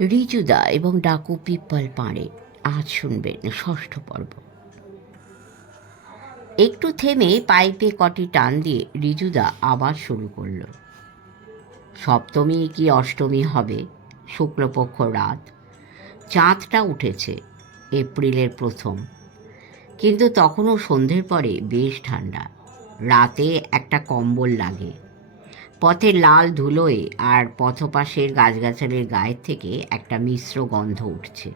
রিজুদা এবং ডাকু পিপ্পল পাড়ে আজ শুনবেন ষষ্ঠ পর্ব। একটু থেমে পাইপে কটি টান দিয়ে রিজুদা আবার শুরু করল। সপ্তমী কি অষ্টমী হবে? শুক্লপক্ষ রাত। চাঁদটা উঠেছে, এপ্রিলের প্রথম। কিন্তু তখনও সন্ধ্যের পরে বেশ ঠান্ডা। রাতে একটা কম্বল লাগে। পথের লাল ধুলোয় আর পথপাশের গাছগাছালির গায়ের থেকে একটা মিশ্র গন্ধ উঠছে।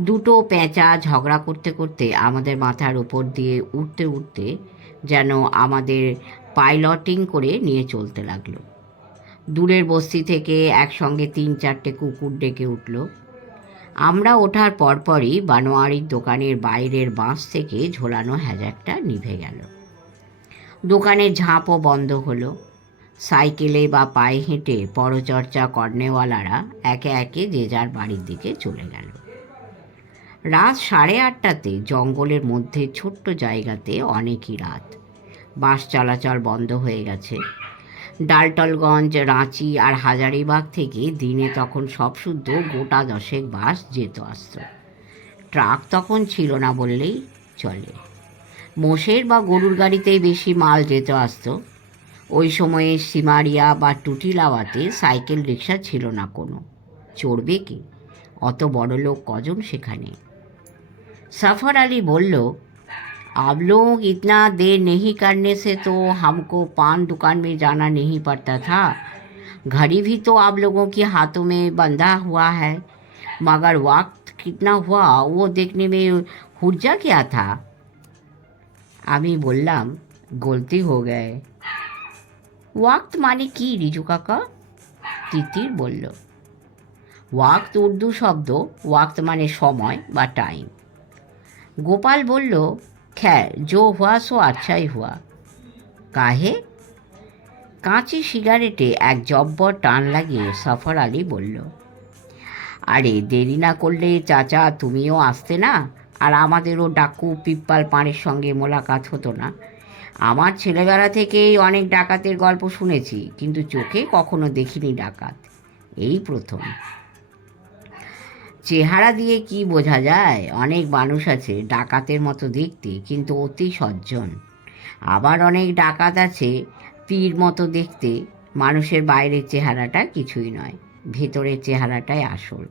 দুটো পেঁচা ঝগড়া করতে করতে আমাদের মাথার উপর দিয়ে উঠতে উঠতে যেন আমাদের পাইলটিং করে নিয়ে চলতে লাগল। দূরের বস্তি থেকে একসঙ্গে তিন চারটে কুকুর ডেকে উঠল। আমরা ওঠার পরপরই বানোয়ারির দোকানের বাইরের বাঁশ থেকে ঝোলানো হ্যাজাকটা নিভে গেল। দোকানের ঝাঁপও বন্ধ হলো। সাইকেলে বা পায়ে হেঁটে পরচর্চা কর্নেওয়ালারা একে একে যে যার বাড়ির দিকে চলে গেল। রাত সাড়ে আটটাতে জঙ্গলের মধ্যে ছোট্ট জায়গাতে অনেকই রাত। বাস চলাচল বন্ধ হয়ে গেছে। ডালটলগঞ্জ, রাঁচি আর হাজারিবাগ থেকে দিনে তখন সব শুদ্ধ গোটা দশেক বাস যেত আসত। ট্রাক তখন ছিল না বললেই চলে। মোষের বা গরুর গাড়িতেই বেশি মাল যেত আসতো। ওই সময়ে সিমারিয়া বা টুটিলাওয়াতে সাইকেল রিক্সা ছিল না কোনো চড়বে কি অত বড় লোক কজন সেখানে সফর আলী বলল आप लोग इतना देर नहीं करने से तो हमको पान दुकान में जाना नहीं पड़ता था घड़ी भी तो आप लोगों के हाथों में बंधा हुआ है मगर वक्त कितना हुआ वो देखने में हुर्जा क्या था আমি বললাম গলতি হো গায়ে ওয়াক্ত মানে কি, রিজু কাকা? তিতির বলল। ওয়াক্ত উর্দু শব্দ, ওয়াক্ত মানে সময় বা টাইম গোপাল বলল, খ্যার, জো হুয়া সো আচ্ছাই হুয়া। কাহে? কাঁচি সিগারেটে এক জব্বর টান লাগিয়ে সফর আলী বলল, আরে, দেরি না করলে চাচা, তুমিও আসতে না? আর আমাদেরও ডাকু পিপ্পাল পাড়ের সঙ্গে মোলাকাত হতো না। আমার ছেলেবেলা থেকেই অনেক ডাকাতের গল্প শুনেছি, কিন্তু চোখে কখনো দেখিনি ডাকাত। এই প্রথম। চেহারা দিয়ে কি বোঝা যায়? অনেক মানুষ আছে ডাকাতের মতো দেখতে, কিন্তু অতি সজ্জন। আবার অনেক ডাকাত আছে পীর মতো দেখতে, মানুষের বাইরের চেহারাটা কিছুই নয়, ভেতরের চেহারাটাই আসল।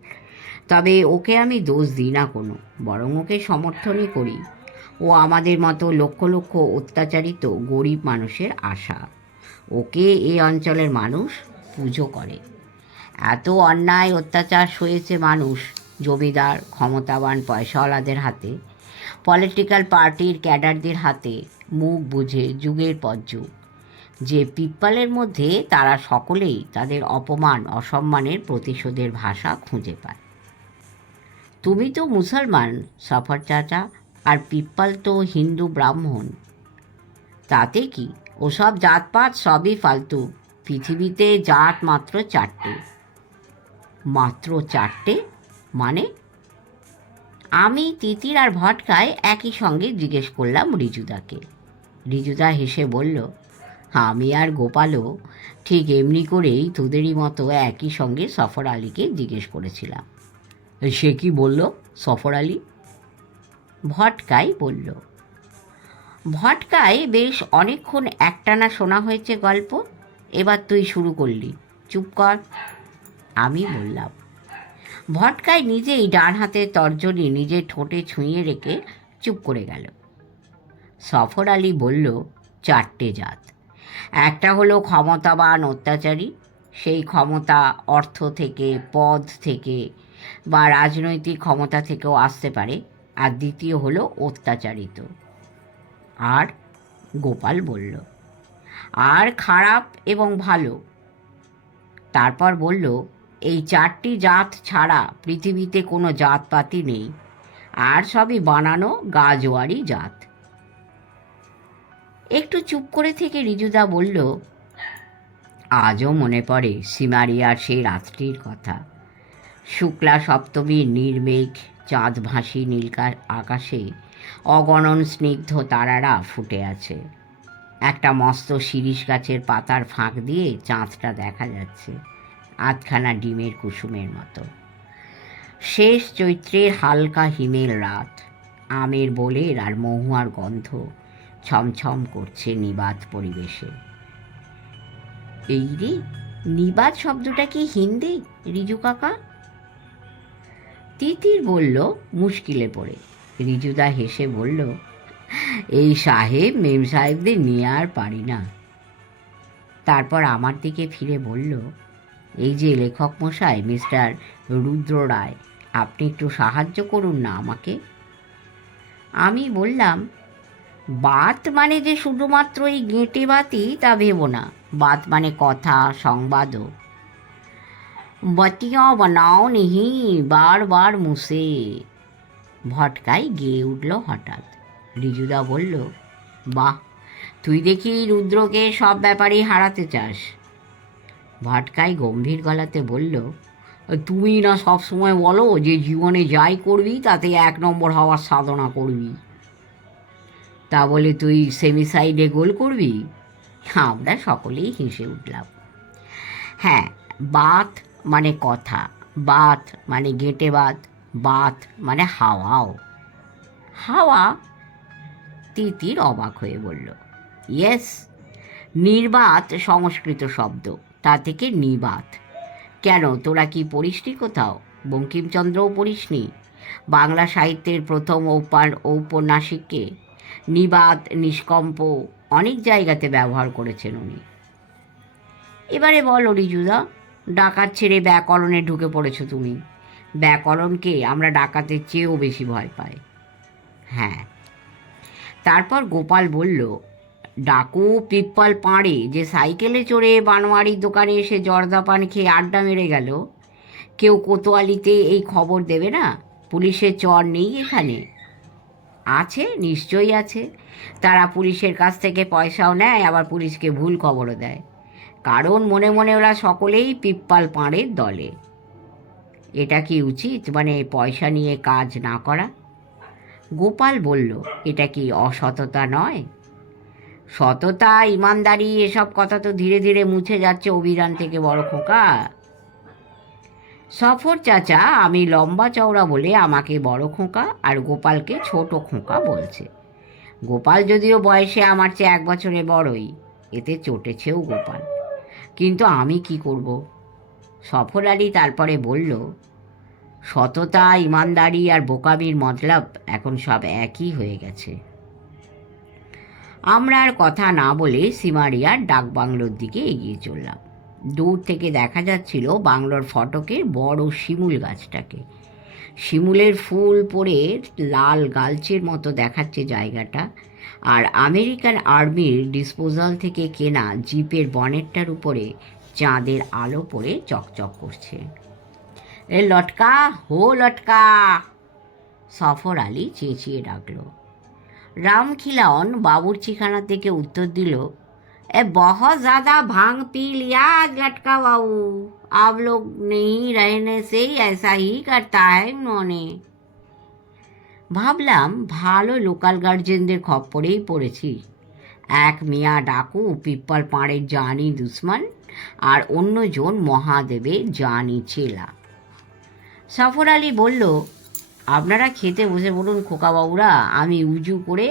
তবে ওকে আমি দোষ দিই না কোনো, বরং ওকে সমর্থনই করি। ও আমাদের মতো লক্ষ লক্ষ অত্যাচারিত গরিব মানুষের আশা। ওকে এই অঞ্চলের মানুষ পুজো করে। এত অন্যায় অত্যাচার সয়েছে মানুষ, জমিদার, ক্ষমতাবান পয়সাওয়ালাদের হাতে, পলিটিক্যাল পার্টির ক্যাডারদের হাতে, মুখ বুঝে যুগের পর যুগ। যে পিপ্পালের মধ্যে তারা সকলেই তাদের অপমান, অসম্মানের প্রতিশোধের ভাষা খুঁজে পায়। তুমি তো মুসলমান, সফর চাচা আর পিপ্পাল তো হিন্দু ব্রাহ্মণ। তাতে কি? ওসব জাতপাত সবই ফালতু। পৃথিবীতে জাত মাত্র চারটে। মাত্র চারটে? মানে? আমি তিতির আর ভটকায় একই সঙ্গে জিজ্ঞেস করলাম রিজুদাকে। রিজুদা হেসে বলল, আমি আর গোপালও ঠিক এমনি করেই তোদেরই মতো একই সঙ্গে সফর আলীকে জিজ্ঞেস করেছিলাম। সে কি বলল সফর আলী? ভটকাই বলল। ভটকায় বেশ অনেকক্ষণ একটানা শোনা হয়েছে গল্প, এবার তুই শুরু করলি। চুপ কর, আমি বললাম। ভটকায় নিজেই ডান হাতে তর্জনী নিজের ঠোঁটে ছুঁয়ে রেখে চুপ করে গেল। সফর আলী বলল, চারটে জাত। একটা হলো ক্ষমতাবান অত্যাচারী, সেই ক্ষমতা অর্থ থেকে, পদ থেকে বা রাজনৈতিক ক্ষমতা থেকেও আসতে পারে আর দ্বিতীয় হলো অত্যাচারিত। আর গোপাল বলল, আর খারাপ এবং ভালো। তারপর বলল, এই চারটি জাত ছাড়া পৃথিবীতে কোনো জাতপাতি নেই। আর সবই বানানো গাজোয়ারি জাত। একটু চুপ করে থেকে রিজুদা বলল, আজও মনে পড়ে সিমারিয়ার সেই রাত্রির কথা। শুক্লা সপ্তমীর নির্মেঘ চাঁদ ভাসি নীলকা আকাশে, অগণন স্নিগ্ধ তারারা ফুটে আছে। একটা মস্ত শিরিষ গাছের পাতার ফাঁক দিয়ে চাঁদটা দেখা যাচ্ছে, আধখানা ডিমের কুসুমের মতো। শেষ চৈত্রের হালকা হিমেল রাত, আমের বোলের আর মহুয়ার গন্ধ ছমছম করছে নিবাত পরিবেশে। এই রে নিবাত শব্দটা কি হিন্দি? রিজু কাকা? তিতির বলল, মুশকিলে পড়ে। রিজুদা হেসে বলল, এই সাহেব, মেম সাহেবদের নিয়ে আর পারি না। তারপর আমার দিকে ফিরে বলল, এই যে লেখক মশাই, মিস্টার রুদ্র রায়, আপনি একটু সাহায্য করুন না আমাকে? আমি বললাম, বাত মানে যে শুধুমাত্র এই গেঁটে বাতি তা ভেবো না। বাত মানে কথা, সংবাদও। बतियाँ बनाओ नहीं বার বার মুসে ভটকাই গেয়ে উঠল হঠাৎ রিজুদা বলল বাহ তুই দেখি রুদ্রকে সব ব্যাপারেই হারাতে চাস ভটকাই গম্ভীর গলাতে বলল তুমি না সব সময় বলো যে জীবনে যাই করবি তাতে এক নম্বর হওয়ার সাধনা করবি তা বলে তুই সেমিসাইডে গোল করবি আমরা সকলেই হেসে উঠলাম হ্যাঁ বাত মানে কথা, বাত মানে গেঁটে বাত বাত মানে হাওয়াও। হাওয়া তিতির অবাক হয়ে বলল, ইয়েস, নির্বাত সংস্কৃত শব্দ, তা থেকে নিবাত। কেন, তোরা কি পড়িসনি কোথাও? বঙ্কিমচন্দ্রও পড়িসনি বাংলা সাহিত্যের প্রথম ঔপার ঔপন্যাসিককে নিবাত, নিষ্কম্প অনেক জায়গাতে ব্যবহার করেছেন উনি। এবারে বল রিজুদা ডাকাত ছেড়ে ব্যাকরণে ঢুকে পড়েছো তুমি। ব্যাকরণকে আমরা ডাকাতের চেয়েও বেশি ভয় পাই। হ্যাঁ। তারপর গোপাল বলল, ডাকু পিপ্পল পাড়ে, যে সাইকেলে চড়ে বানোয়ারির দোকানে এসে জর্দা পান খেয়ে আড্ডা মেরে গেল। কেউ কোতোয়ালিতে এই খবর দেবে না? পুলিশের চর নেই এখানে? আছে, নিশ্চয়ই আছে। তারা পুলিশের কাছ থেকে পয়সাও নেয়, আবার পুলিশকে ভুল খবরও দেয়। কারণ মনে মনে ওরা সকলেই পিপ্পাল পাঁড়ের দলে। এটা কি উচিত? মানে পয়সা নিয়ে কাজ না করা? গোপাল বলল, এটা কি অসততা নয়? সততা, ইমানদারি, এসব কথা তো ধীরে ধীরে মুছে যাচ্ছে অভিযান থেকে বড় খোকা। সফর চাচা, আমি লম্বা চওড়া বলে আমাকে বড় খোঁকা আর গোপালকে ছোট খোঁকা বলছে। গোপাল যদিও বয়সে আমার চেয়ে এক বছরে বড়ই, এতে চটেছেও গোপাল। কিন্তু আমি কি করব? সফর আলী তারপরে বলল, সততা, ইমানদারি আর বোকামির মতলব এখন সব একই হয়ে গেছে। আমরা আর কথা না বলে সিমারিয়ার ডাক বাংলোর দিকে এগিয়ে চললাম। দূর থেকে দেখা যাচ্ছিল বাংলোর ফটকের বড় শিমুল গাছটাকে। শিমুলের ফুল পরে লাল গালচের মতো দেখাচ্ছে জায়গাটা। আর আমেরিকান আর্মির ডিসপোজাল থেকে কেনা জিপের বনেটটার উপরে চাঁদের আলো পড়ে চকচক করছে। এ লটকা, হো লটকা! সফর আলী চেঁচিয়ে ডাকল। রামখিলাওন বাবুরচিখানা থেকে উত্তর দিল, এ বহ জাদা ভাঙ পি লিয়া লটকা বাবু। आप लोग नहीं रहने से ऐसा ही करता है उन्होंने ভাবলাম ভালো লোকাল গার্জেনদের খপ্পরেই পড়েছি এক মিয়া ডাকু পিপ্পল পাড়ের জানি দুশ্মন আর অন্যজন মহাদেবের জানি চেলা সফর আলী বলল আপনারা খেতে বসে বলুন খোকাবাবুরা আমি উজু করে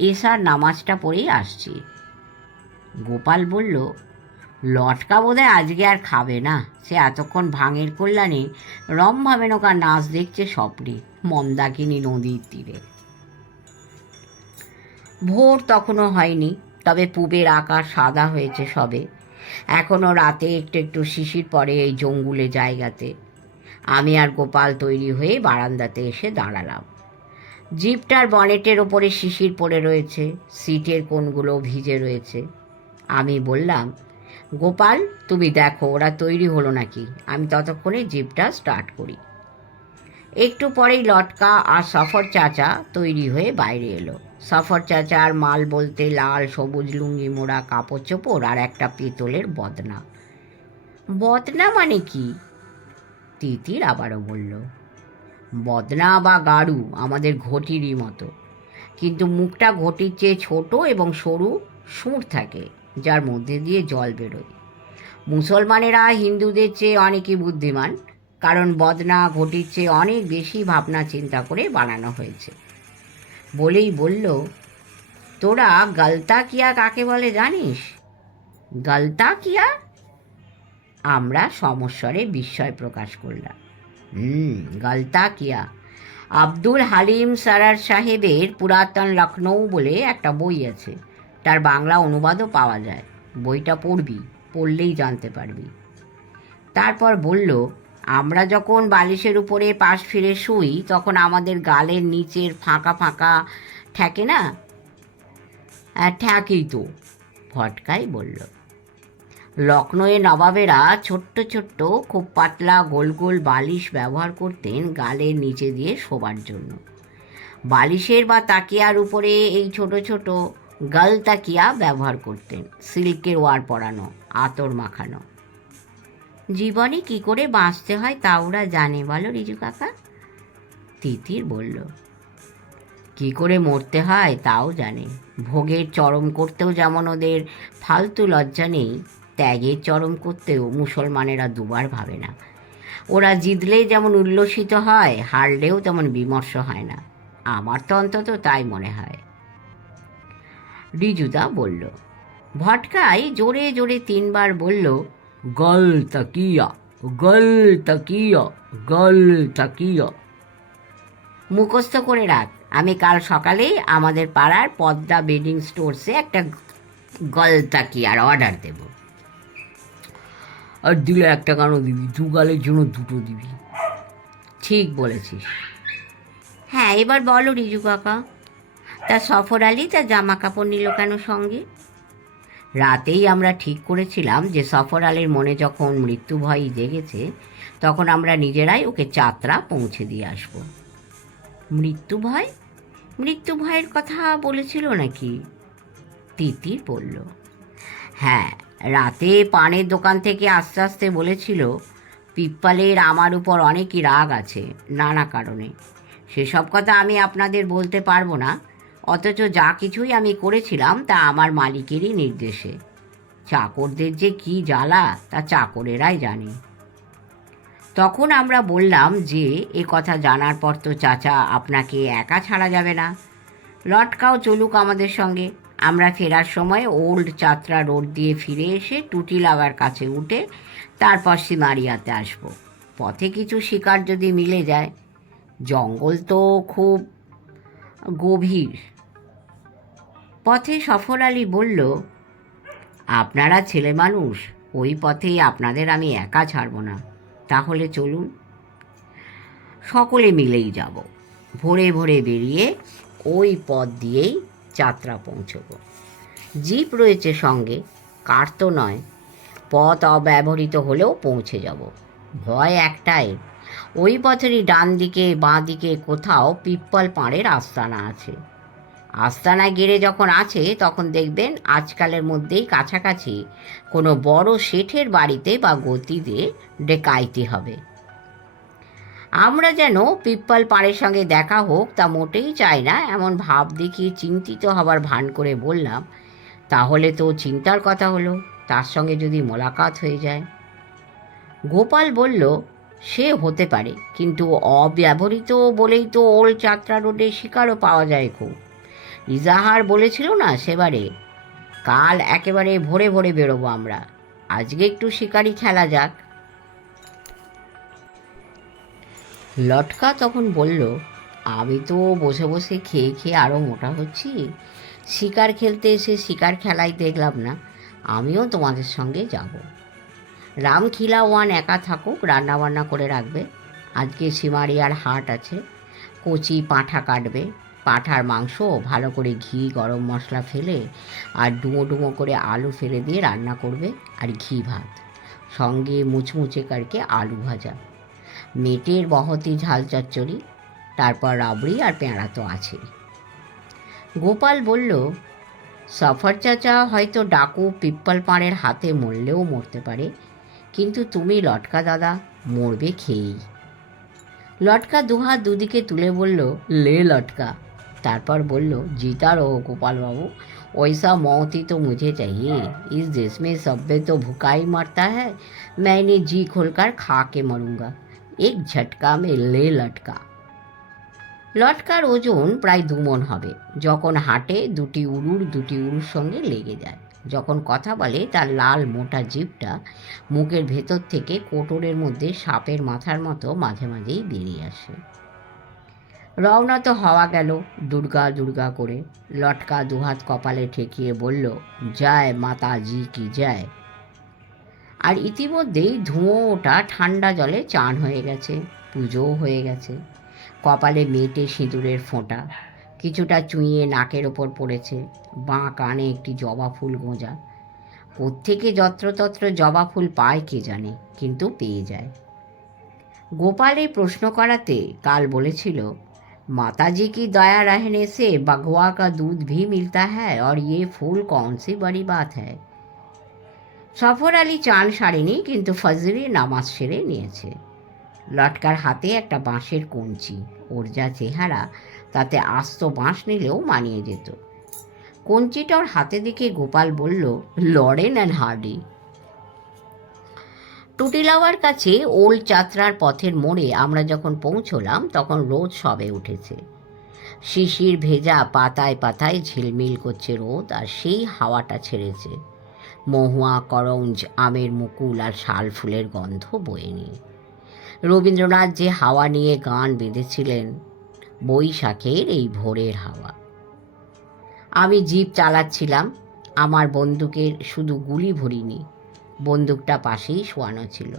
এসার নামাজটা পড়েই আসছি গোপাল বলল লটকা বোধহয় আজকে আর খাবে না। সে এতক্ষণ ভাঙের কল্যাণে রম্ভা মেনকা নাচ দেখছে স্বপ্নে, মন্দাকিনী নদীর তীরে। ভোর তখনও হয়নি, তবে পুবের আকাশ সাদা হয়েছে সবে। এখনও রাতে একটু একটু শিশির পড়ে এই জঙ্গুলে জায়গাতে। আমি আর গোপাল তৈরি হয়ে বারান্দাতে এসে দাঁড়ালাম। জিপটার বনেটের ওপরে শিশির পড়ে রয়েছে, সিটের কোণগুলো ভিজে রয়েছে। আমি বললাম গোপাল, তুমি দেখো, ওরা তৈরি হলো নাকি? আমি ততক্ষণে জিপটা স্টার্ট করি। একটু পরেই লটকা আর সফর চাচা তৈরি হয়ে বাইরে এলো। সফর চাচার মাল বলতে লাল, সবুজ, লুঙ্গি, মোড়া, কাপড় চোপড় আর একটা পিতলের বদনা। বদনা মানে কি? তিতির আবারও বলল, বদনা বা গাড়ু আমাদের ঘটিরই মতো। কিন্তু মুখটা ঘটির চেয়ে ছোট এবং সরু সুর থাকে। যার মধ্যে দিয়ে জল বেরোয়। মুসলমানেরা হিন্দুদের চেয়ে অনেকই বুদ্ধিমান, কারণ বদনা ঘটির চেয়ে অনেক বেশি ভাবনা চিন্তা করে বানানো হয়েছে। বলেই বলল, তোরা গালতা কিয়া কাকে বলে জানিস? গালতা কিয়া আমরা সমস্বরে বিস্ময় প্রকাশ করলাম। হুম গালতা কিয়া আব্দুল হালিম সারার সাহেবের পুরাতন লখনৌ বলে একটা বই আছে। তার বাংলা অনুবাদও পাওয়া যায়। বইটা পড়বি, পড়লেই জানতে পারবি। তারপর বলল, আমরা যখন বালিশের উপরে পাশ ফিরে শুই, তখন আমাদের গালের নিচের ফাঁকা ফাঁকা ঠেকে না? ঠেকেই তো, ভটকাই বলল। লখনৌয়ে নবাবেরা ছোট্ট ছোট্ট, খুব পাতলা গোল গোল বালিশ ব্যবহার করতেন গালের নিচে দিয়ে শোবার জন্য। বালিশের বা তাকিয়ার উপরে এই ছোট ছোট গাল তাকিয়া ব্যবহার করতেন? সিল্কের ওয়ার পরানো, আতর মাখানো। জীবনে কি করে বাঁচতে হয় তা ওরা জানে, বলো রিজু কাকা? তিতির বলল, কি করে মরতে হয় তাও জানে। ভোগের চরম করতেও যেমন ওদের ফালতু লজ্জা নেই, ত্যাগের চরম করতেও মুসলমানেরা দুবার ভাবে না। ওরা জিতলেই যেমন উল্লসিত হয়, হারলেও তেমন বিমর্ষ হয় না। আমার তো অন্তত তাই মনে হয়। রিজুদা বলল ভটকাই জোরে জোরে তিনবার বলল গল তাকিয়া গল তাকিয়া গল তাকিয়া। মুখস্থ করে রাখ আমি কাল সকালে আমাদের পাড়ার পদ্মা বেডিং স্টোরসে একটা গল তাকিয়ার অর্ডার দেব। আর দিলে একটা কেন দিবি? দু গালের জন্য দুটো দিবি। ঠিক বলেছিস। হ্যাঁ এবার বলো রিজু কাকা। তা সফর আলী তার জামা কাপড় নিল কেন সঙ্গে? রাতেই আমরা ঠিক করেছিলাম যে সফর আলীর মনে যখন মৃত্যু ভয়ই জেগেছে, তখন আমরা নিজেরাই ওকে চাত্রা পৌঁছে দিয়ে আসব। মৃত্যু ভয়? মৃত্যু ভয়ের কথা বলেছিল নাকি? তিতির বলল হ্যাঁ রাতে পানের দোকান থেকে আস্তে আস্তে বলেছিল, পিপ্পালের আমার উপর অনেকই রাগ আছে, নানা কারণে। সেসব কথা আমি আপনাদের বলতে পারব না অথচ যা কিছুই আমি করেছিলাম তা আমার মালিকেরই নির্দেশে। চাকরদের যে কি জ্বালা, তা চাকরেরাই জানে। তখন আমরা বললাম যে, এ কথা জানার পর তো চাচা আপনাকে একা ছাড়া যাবে না। লটকাও চলুক আমাদের সঙ্গে। আমরা ফেরার সময় ওল্ড চাত্রা রোড দিয়ে ফিরে এসে টুটি লাগার কাছে উঠে তারপর সিমারিয়াতে আসব। পথে কিছু শিকার যদি মিলে যায়। জঙ্গল তো খুব গভীর। পথে সফর আলী বলল, আপনারা ছেলে মানুষ, ওই পথেই আপনাদের আমি একা ছাড়ব না। তাহলে চলুন। সকলে মিলেই যাব। ভোরে ভোরে বেরিয়ে ওই পথ দিয়েই যাত্রা পৌঁছব। জিপ রয়েছে সঙ্গে, কার তো নয়। পথ অব্যবহৃত হলেও পৌঁছে যাব। ভয় একটাই, ওই পথেরই ডান দিকে বাঁ দিকে কোথাও পিপ্পল পাড়ের আস্তানা আছে। আস্তানায় গেড়ে যখন আছে, তখন দেখবেন আজকালের মধ্যেই কাছাকাছি কোনো বড় শেঠের বাড়িতে বা গতিতে ডেকাইতে হবে। আমরা যেন পিপ্পল পাড়ের সঙ্গে দেখা হোক, তা মোটেই চাই না। এমন ভাব দেখিয়ে চিন্তিত হবার ভান করে বললাম, তাহলে তো চিন্তার কথা হলো, তার সঙ্গে যদি মোলাকাত হয়ে যায়? গোপাল বলল, সে হতে পারে, কিন্তু অব্যবহৃত বলেই তো ওল্ড যাত্রা রোডে শিকারও পাওয়া যায় খুব। ইজাহার বলেছিল না সেবারে? কাল একেবারে ভোরে ভোরে বেরোবো আমরা। আজকে একটু শিকারি খেলা যাক। লটকা তখন বলল, আমি তো বসে বসে খেয়ে খেয়ে আরও মোটা হচ্ছি। শিকার খেলতে এসে শিকার খেলাই দেখলাম না। আমিও তোমাদের সঙ্গে যাব। রামখিলা ওয়ান একা থাকুক রান্না বান্না করে রাখবে। আজকে সিমারিয়ার হাট আছে। কচি পাঁঠা কাটবে। পাঁঠার মাংস, ভালো করে ঘি, গরম মশলা ফেলে আর ডুমো ডুমো করে আলু ফেলে দিয়ে রান্না করবে আর ঘি ভাত। সঙ্গে মুচমুচে কারকে আলু ভাজা। মেটের বহতি ঝাল চচ্চড়ি, তারপর রাবড়ি আর পেঁড়া তো আছেই। গোপাল বলল, সফর চাচা, হয়তো ডাকু পিপ্পল পাড়ের হাতে মরলেও মরতে পারে, কিন্তু তুমি লটকা দাদা, মরবে খেয়েই। লটকা দুহাত দুদিকে তুলে বলল, লে লটকা। তারপর বলল জিতার ও গোপালবাবু वैसा मौत ही तो मुझे चाहिए इस देश में सभ्य तो भूखा ही मरता है मैंने जी खोलकर खा के मरूंगा एक झटका में ले लटका লটকার ওজন প্রায় দুমন হবে যখন হাঁটে দুটি উড়ুর দুটি উড়ুর সঙ্গে লেগে যায় যখন কথা বলে তার লাল মোটা জিভটা মুখের ভেতর থেকে কোটরের মধ্যে সাপের মাথার মতো মাঝে মাঝেই বেরিয়ে আসে রওনা তো হওয়া গেল। দুর্গা দুর্গা করে লটকা দুহাত কপালে ঠেকিয়ে বলল, যায় মাতাজি কি যায়? আর ইতিমধ্যেই ধুঁয়ো ওটা ঠান্ডা জলে চান হয়ে গেছে, পুজোও হয়ে গেছে। কপালে মেটে সিঁদুরের ফোঁটা, কিছুটা চুইয়ে নাকের ওপর পড়েছে, বাঁ কানে একটি জবা ফুল গোঁজা। কোত্থেকে যত্রতত্র জবা ফুল পায় কে জানে, কিন্তু পেয়ে যায়। গোপাল এই প্রশ্ন করাতে কাল বলেছিল माताजी की दया रहने से बगवा का दूध भी मिलता है और ये फूल कौन सी बड़ी बात है সফর আলী চান সারেনি কিন্তু ফজরে নামাজ সেরে নিয়েছে লটকার হাতে একটা বাঁশের কঞ্চি ওর যা চেহারা তাতে আস্ত বাঁশ নিলেও মানিয়ে যেত কঞ্চিটা ওর হাতে দেখে গোপাল বলল লরেন অ্যান্ড হার্ডি টুটিলাওয়ার কাছে ওল্ড যাত্রার পথের মোড়ে আমরা যখন পৌঁছলাম, তখন রোদ সবে উঠেছে। শিশির ভেজা পাতায় পাতায় ঝিলমিল করছে রোদ, আর সেই হাওয়াটা ছেড়েছে। মহুয়া, করঞ্জ, আমের মুকুল আর শাল ফুলের গন্ধ বয়ে নিয়ে। রবীন্দ্রনাথ যে হাওয়া নিয়ে গান বেঁধেছিলেন, বৈশাখের এই ভোরের হাওয়া। আমি জিপ চালাচ্ছিলাম, আমার বন্দুকের শুধু গুলি ভরিনি বন্দুকটা পাশেই শোয়ানো ছিল।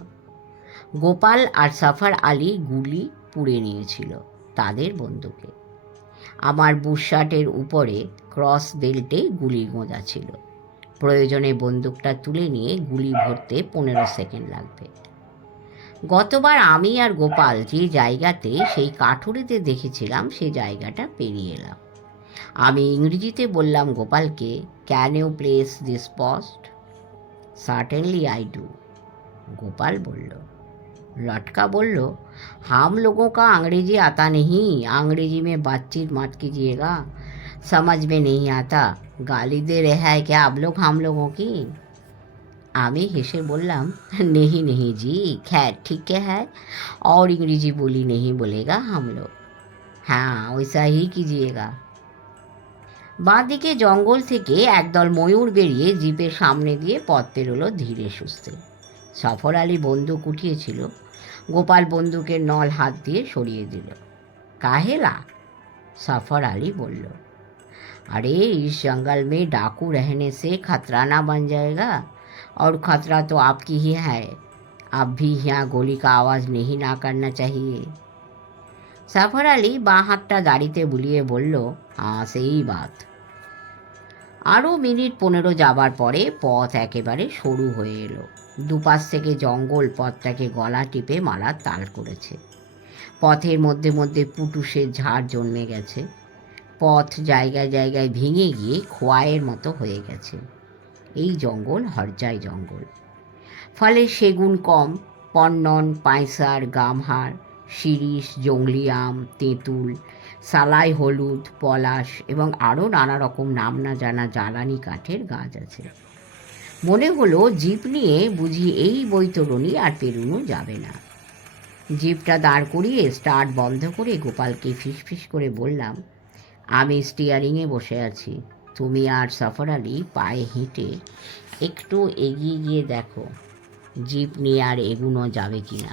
গোপাল আর সাফার আলী গুলি পুড়ে নিয়েছিল তাদের বন্দুকে। আমার বুশশার্টের উপরে ক্রস বেল্টে গুলি গোঁজা ছিল। প্রয়োজনে বন্দুকটা তুলে নিয়ে গুলি ভরতে পনেরো সেকেন্ড লাগবে। গতবার আমি আর গোপাল যে জায়গাতে সেই কাঠুরিতে দেখেছিলাম সেই জায়গাটা পেরিয়ে এলাম। আমি ইংরেজিতে বললাম, গোপালকে can you place this post सार्टेनली I do Gopal बोलो लटका बोलो हम लोगों का अंग्रेजी आता नहीं अंग्रेजी में बातचीत मत कीजिएगा समझ में नहीं आता गाली दे रहा है क्या आप लोग हम लोगों की আমি হেসে বললাম नहीं नहीं जी खैर ठीक है और अंग्रेजी बोली नहीं बोलेगा हम लोग हाँ वैसा ही कीजिएगा বাঁদিকে জঙ্গল থেকে একদল ময়ূর বেরিয়ে জিপের সামনে দিয়ে পথ পেরোলো ধীরে সুস্থে সফর আলী বন্দুক উঠিয়েছিল গোপাল বন্দুকের নল হাত দিয়ে সরিয়ে দিল কাহেলা सफर अली बोल अरे इस जंगल में डाकू रहने से खतरा ना बन जाएगा और खतरा तो आपकी ही है अब भी यहाँ गोली का आवाज़ नहीं ना करना चाहिए সাফর আলী বাঁ হাতটা দাড়িতে বুলিয়ে বলল সেই বাত। আরও মিনিট পনেরো যাবার পরে পথ একেবারে সরু হয়ে এলো। দুপাশ থেকে জঙ্গল পথটাকে গলা টিপে মারার তাল করেছে। পথের মধ্যে মধ্যে পুটুসের ঝাড় জন্মে গেছে। পথ জায়গায় জায়গায় ভেঙে গিয়ে খোয়ায়ের মতো হয়ে গেছে। এই জঙ্গল হরজাই জঙ্গল। ফলে সেগুন কম পন্নন পাঁয়সার গামহার শিরিষ জংলি আম, তেঁতুল, সালাই হলুদ, পলাশ এবং আরও নানা রকম নাম না জানা জ্বালানি কাঠের গাছ আছে। মনে হলো জিপ নিয়ে বুঝি এই বৈতরণী আর পেরুনো যাবে না। জিপটা দাঁড় করিয়ে স্টার্ট বন্ধ করে গোপালকে ফিসফিস করে বললাম, আমি স্টিয়ারিংয়ে বসে আছি। তুমি আর সফর আলী পায়ে হেঁটে একটু এগিয়ে গিয়ে দেখো জিপ নিয়ে আর এগুনো যাবে কি না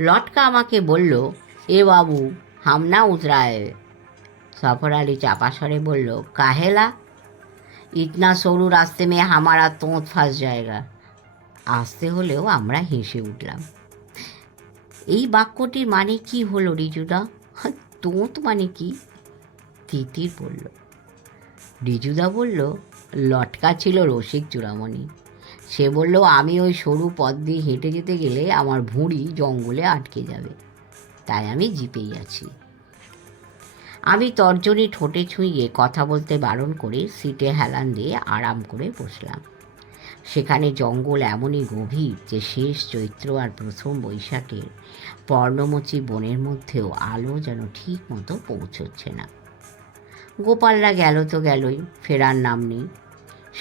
লটকা আমাকে বলল, এ বাবু, হামনা উতরায় সফর আলী চাপা স্বরে বলল, কাহেলা? ইতনা সরু রাস্তে মে হামারা তোঁত ফাঁস জায়গা। আসতে হলেও আমরা হেসে উঠলাম। এই বাক্যটির মানে কি হলো রিজুদা তোঁত মানে কি? তিতির বলল। রিজুদা বলল, লটকা ছিল রসিক চূড়ামণি। সে বলল, আমি ওই সরু পথ দিয়ে হেঁটে যেতে গেলে আমার ভুঁড়ি জঙ্গলে আটকে যাবে। তাই আমি জিপেই আছি। আমি তর্জনী ঠোঁটে ছুঁয়ে কথা বলতে বারণ করে সিটে হেলান দিয়ে আরাম করে বসলাম। সেখানে জঙ্গল এমনই গভীর যে শেষ চৈত্র আর প্রথম বৈশাখের পর্ণমোচী বনের মধ্যেও আলো যেন ঠিক মতো পৌঁছচ্ছে না। গোপালরা গেল তো গেলই, ফেরার নাম নেই।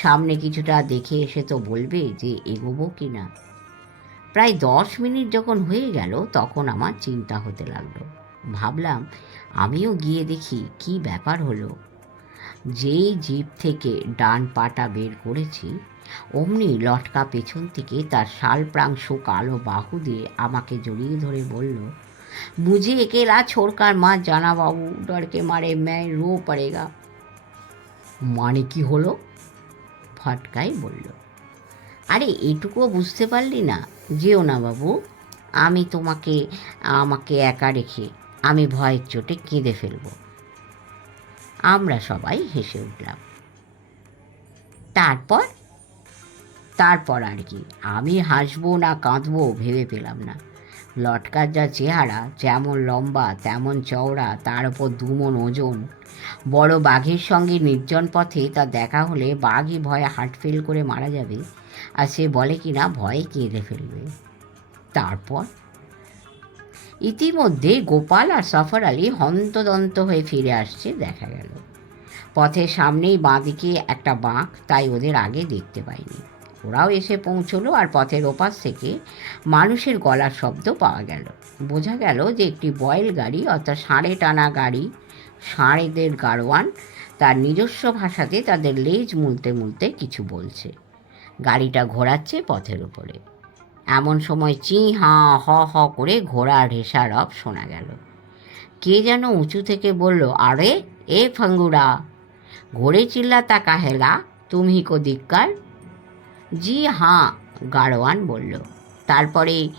সামনে কিছুটা দেখে এসে তো বলবে যে এগোবো কি না। প্রায় দশ মিনিট যখন হয়ে গেল, তখন আমার চিন্তা হতে লাগল। ভাবলাম, আমিও গিয়ে দেখি কি ব্যাপার হলো। যেই জিপ থেকে ডান পাটা বের করেছি, অমনি লটকা পেছন থেকে তার শালপ্রাংশ কালো বাহু দিয়ে আমাকে জড়িয়ে ধরে বলল মুঝে একেলা ছোড়কার মা জানা বাবু ডরকে মারে ম্যায় রো পড়েগা। মানে কি হলো? ফটকাই বলল, আরে, এটুকুও বুঝতে পারলি না? যেও না বাবু, আমি তোমাকে, আমাকে একা রেখে আমি ভয়ের চোটে কেঁদে ফেলব। আমরা সবাই হেসে উঠলাম। তারপর? তারপর আর কি, আমি হাসবো না কাঁদবো ভেবে পেলাম না। লটকার যা চেহারা, যেমন লম্বা, তেমন চওড়া, তার উপর দুমন ওজন। বড় বাঘের সঙ্গে নির্জন পথে তা দেখা হলে বাঘই ভয়ে হার্ট ফেল করে মারা যাবে, আর সে বলে কি না, ভয়ে কেঁদে ফেলবে। তারপর? ইতিমধ্যে গোপাল আর সফর আলী হন্তদন্ত হয়ে ফিরে আসছে, দেখা গেল। পথের সামনেই বাঁদিকে একটা বাঁক, তাই ওদের আগে দেখতে পাইনি। ওরাও এসে পৌঁছলো আর পথের ওপাশ থেকে মানুষের গলার শব্দ পাওয়া গেল। বোঝা গেল যে একটি বয়েল গাড়ি অর্থাৎ ষাঁড়ে টানা গাড়ি, ষাঁড়েদের গাড়োয়ান, তার নিজস্ব ভাষাতে তাদের লেজ মুলতে মুলতে কিছু বলছে। গাড়িটা ঘোরাচ্ছে পথের উপরে। এমন সময় চি হাঁ হ হ করে ঘোড়া ঢেসা রব শোনা গেল। কে যেন উঁচু থেকে বলল, আরে, এ ফাঙ্গুরা! ঘোড়ে চিল্লাতা কাহেলা তুমি কো দিক্কার জি হাঁ গাড়োয়ান বলল। তারপরে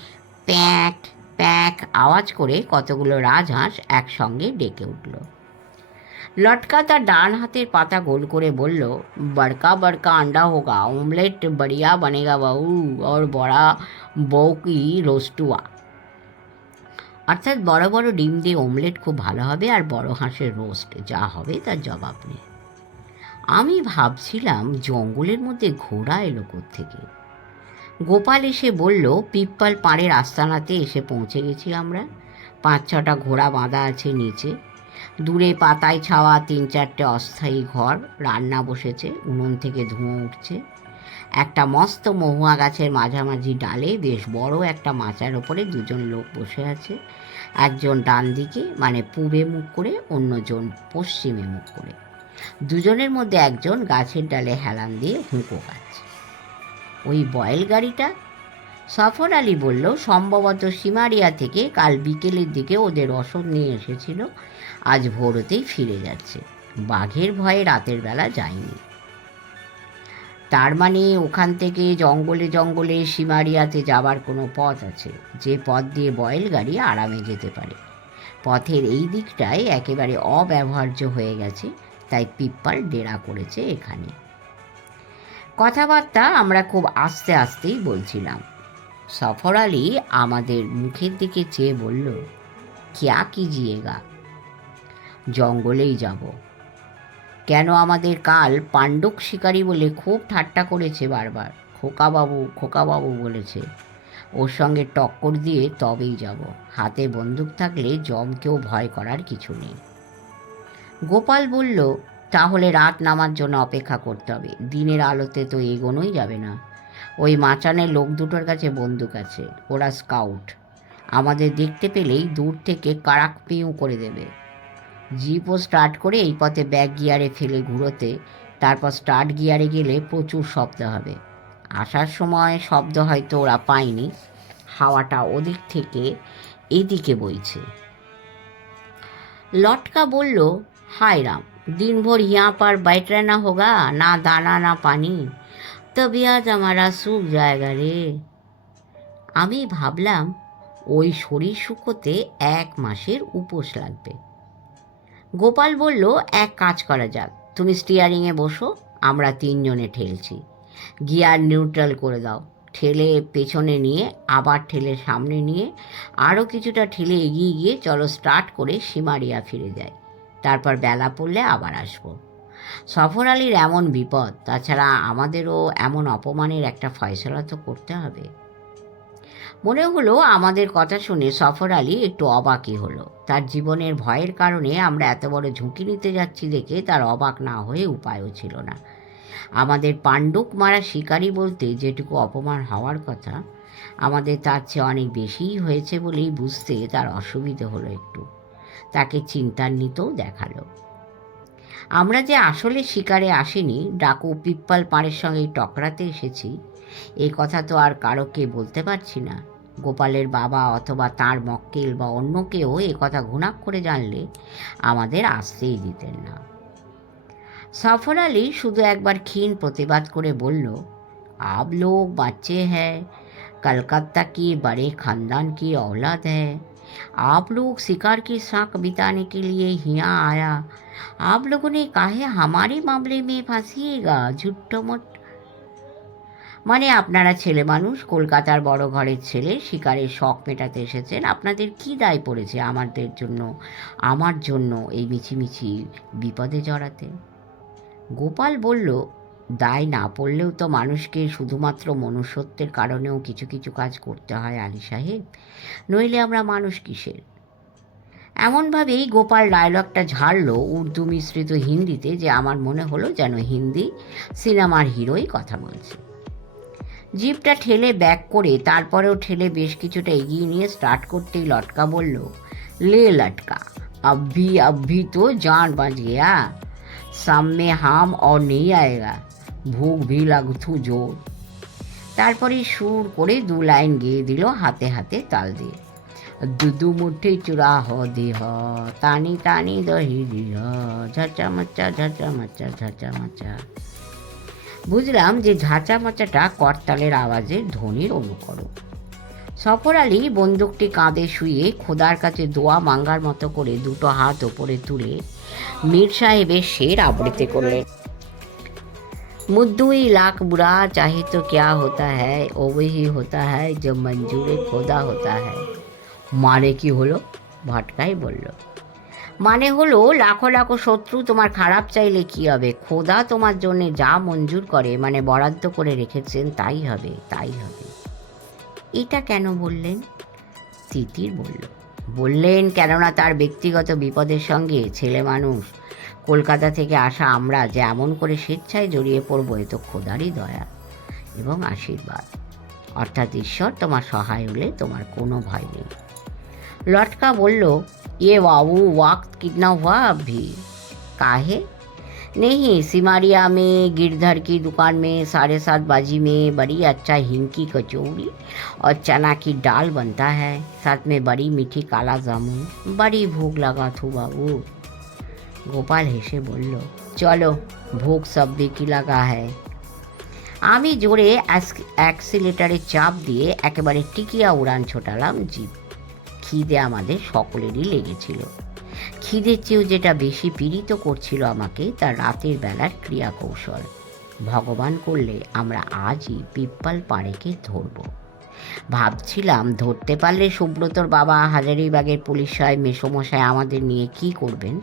প্যাঁক প্যাঁক আওয়াজ করে কতগুলো রাজহাঁস একসঙ্গে ডেকে উঠল। লটকা তার ডান হাতের পাতা গোল করে বলল, বড়কা বড়কা, আন্ডা হোগা, অমলেট, বড়িয়া বনেগা বাউ, ওর বড়া বৌকি রোস্টুয়া? অর্থাৎ বড় বড় ডিম দিয়ে অমলেট খুব ভালো হবে আর বড় হাঁসের রোস্ট, যা হবে তার জবাব নেই আমি ভাবছিলাম জঙ্গলের মধ্যে ঘোড়া এলো থেকে গোপাল এসে বলল, পিপ্পাল পাড়ের আস্তানাতে এসে পৌঁছে গেছি আমরা। পাঁচ ছটা ঘোড়া বাঁধা আছে নিচে। দূরে পাতায় ছাওয়া তিন চারটে অস্থায়ী ঘর, রান্না বসেছে, উনুন থেকে ধোঁয়া উঠছে। একটা মস্ত মহুয়া গাছের মাঝামাঝি ডালে বেশ বড় একটা মাচার ওপরে দুজন লোক বসে আছে। একজন ডান দিকে মানে পূবে মুখ করে, অন্যজন পশ্চিমে মুখ করে। দুজনের মধ্যে একজন গাছের ডালে হেলান দিয়ে হুঁকো খাচ্ছে। ওই বয়েল গাড়িটা? সফর আলী বলল, সম্ভবত সিমারিয়া থেকে কাল বিকেলের দিকে ওদের রসদ নিয়ে এসেছিল। আজ ভোরতেই ফিরে যাচ্ছে। বাঘের ভয়ে রাতের বেলা যায়নি। তার মানে ওখান থেকে জঙ্গলে জঙ্গলে সিমারিয়াতে যাবার কোনো পথ আছে, যে পথ দিয়ে বয়েল গাড়ি আরামে যেতে পারে। পথের এই দিকটায় একেবারে অব্যবহার্য হয়ে গেছে। তাই পিপ্পাল ডেরা করেছে এখানে। কথাবার্তা আমরা খুব আস্তে আস্তেই বলছিলাম। সফর আলী আমাদের মুখের দিকে চেয়ে বলল, ক্যা কিজিয়েগা? জঙ্গলেই যাব। কেন আমাদের কাল পাণ্ডক শিকারী বলে খুব ঠাট্টা করেছে বারবার। খোকাবাবু খোকাবাবু বলেছে, ওর সঙ্গে টক্কর দিয়ে তবেই যাব। হাতে বন্দুক থাকলে জমকেও ভয় করার কিছু নেই। গোপাল বলল, তাহলে রাত নামার জন্য অপেক্ষা করতে হবে। দিনের আলোতে তো এগোনোই যাবে না। ওই মাচানের লোক দুটোর কাছে বন্দুক আছে। ওরা স্কাউট। আমাদের দেখতে পেলেই দূর থেকে কারাক পিউ করে দেবে। জিপও স্টার্ট করে এই পথে ব্যাক গিয়ারে ফেলে ঘুরোতে, তারপর স্টার্ট গিয়ারে গেলে প্রচুর শব্দ হবে। আসার সময় শব্দ হয়তো ওরা পায়নি। হাওয়াটা ওদিক থেকে এদিকে বইছে। লটকা বলল हाय राम दिन भर यहाँ पर बैठ रहना होगा ना दाना ना पानी तबियत हमारा सूख जाएगा রে আমি ভাবলাম ওই শরীর শুকোতে এক মাসের উপোস লাগবে গোপাল বলল এক কাজ করা যাক তুমি স্টিয়ারিংয়ে বসো আমরা তিনজনে ঠেলছি গিয়ার নিউট্রাল করে দাও ঠেলে পেছনে নিয়ে আবার ঠেলে সামনে নিয়ে আরও কিছুটা ঠেলে এগিয়ে গিয়ে চলো স্টার্ট করে সিমারিয়া ফিরে যায় তারপর বেলা পড়লে আবার আসব। সফর আলীর এমন বিপদ, তাছাড়া আমাদেরও এমন অপমানের একটা ফয়সলা তো করতে হবে। মনে হলো আমাদের কথা শুনে সফর আলী একটু অবাকই হলো। তার জীবনের ভয়ের কারণে আমরা এত বড় ঝুঁকি নিতে যাচ্ছি দেখে তার অবাক না হয়ে উপায়ও ছিল না। আমাদের পাণ্ডুক মারা শিকারী বলতে যেটুকু অপমান হওয়ার কথা, আমাদের তার চেয়ে অনেক বেশিই হয়েছে বলেই বুঝতে তার অসুবিধে হলো একটু। তাকে চিন্তান্বিতও দেখালো আমরা যে আসলে শিকারে আসিনি ডাকু পিপ্পাল পাড়ের সঙ্গে টকরাতে এসেছি এই কথা তো আর কারোকে বলতে পারছি না গোপালের বাবা অথবা তার মক্কেল বা অন্য কেউ এ কথা ঘুণাক করে জানলে আমাদের আসতেই দিতেন না সফর আলী শুধু একবার ক্ষীণ প্রতিবাদ করে বলল आप लोग बच्चे हैं कलकत्ता की बड़े खानदान की औलाद है आप लोग शिकार की शौक बिताने के लिए यहाँ आया आप लोगों ने काहे हमारे मामले में फंसिएगा झुट्टो मुट মানে আপনারা ছেলে মানুষ কলকাতার বড় ঘরের ছেলে শিকারের শখ মেটাতে এসেছেন আপনাদের কি দায় পড়েছে আমাদের জন্য আমার জন্য এই মিছিমিছি বিপদে জড়াতে গোপাল বলল দায় না পড়লেও তো মানুষকে শুধুমাত্র মনুষ্যত্বের কারণেও কিছু কিছু কাজ করতে হয় আলী সাহেব নইলে আমরা মানুষ কিসের এমনভাবেই গোপাল ডায়লগটা ঝাড়লো উর্দু মিশ্রিত হিন্দিতে যে আমার মনে হলো যেন হিন্দি সিনেমার হিরোই কথা বলছে জিপটা ঠেলে ব্যাক করে তারপরেও ঠেলে বেশ কিছুটা এগিয়ে নিয়ে স্টার্ট করতেই লটকা বলল লে লটকা अभी अभी तो जान बच गया सामने हाम और नहीं आएगा ভোগ ভি লাগথু জোর। তারপরে সুর করে দু লাইন গেয়ে দিল হাতে হাতে তাল দিয়ে। দুদু মুঠি চূড়া হ দেহ টানি টানি দহি দিহ ঝাঁচা মাচা ঝাঁচা মাচা ঝাঁচা মাচা। বুঝলাম যে ঝাঁচা মাচাটা করতালের আওয়াজে ধ্বনির অনুকরণ। সফর আলী বন্দুকটি কাঁধে শুয়ে খোদার কাছে দোয়া মাঙ্গার মতো করে দুটো হাত ওপরে তুলে মীর সাহেবের শের আবৃত্তি করলেন। मुद्दुई लाख बुरा चाहे तो क्या होता है ओ वही होता है जब मंजूर খোদা होता है মানে কি হলো ভটকাই বলল মানে হলো লাখো লাখো শত্রু তোমার খারাপ চাইলে কি হবে খোদা তোমার জন্য যা মঞ্জুর করে মানে বরাদ্দ করে রেখেছেন তাই হবে তাই হবে এটা কেন বললেন তিতির বলল বললেন কেননা তার ব্যক্তিগত বিপদের সঙ্গে ছেলে মানুষ কলকাতা থেকে আসা আমরা যে এমন করে স্বেচ্ছায় জড়িয়ে পড়বো এ তো খোদারই দয়া এবং আশীর্বাদ অর্থাৎ ঈশ্বর তোমার সহায় হলে তোমার কোনো ভয় নেই लटका बोलो ये बाबू वक्त कितना हुआ अभी काहे नहीं सिमारिया में गिरधर की दुकान में साढ़े सात बाजी में बड़ी अच्छा हिंग की कचौड़ी और चना की दाल बनता है साथ में बड़ी मीठी काला जामुन बड़ी भूख लगा थू बाबू গোপাল হেসে বলল, চলো, ভোগ সব কি লাগা হ্যায় আমি জোরে অ্যাক্সিলেটারে চাপ দিয়ে একেবারে টিকিয়া উড়ান ছোটালাম জিপ। খিদে আমাদের সকলেরই লেগেছিল। খিদের চেয়েও যেটা বেশি পীড়িত করছিল আমাকে তার রাতের বেলার ক্রিয়া কৌশল ভগবান করলে আমরা আজই পিপ্পাল পাড়েকে ধরব। ভাবছিলাম, ধরতে পারলে সুব্রতর বাবা হাজারিবাগের পুলিশ সাহেব মেসমশাই আমাদের নিয়ে কি করবেন?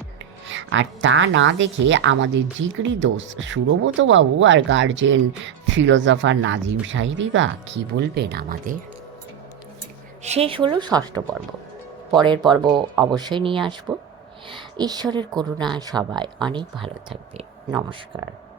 আর তা না দেখে আমাদের জিগরি দোষ সুরব্রতবাবু আর গার্জেন ফিলোজফার নাজিম সাহেবই বা কী বলবেন আমাদের? শেষ হলো ষষ্ঠ পর্ব। পরের পর্ব অবশ্যই নিয়ে আসব। ঈশ্বরের করুণা সবাই অনেক ভালো থাকবে। নমস্কার।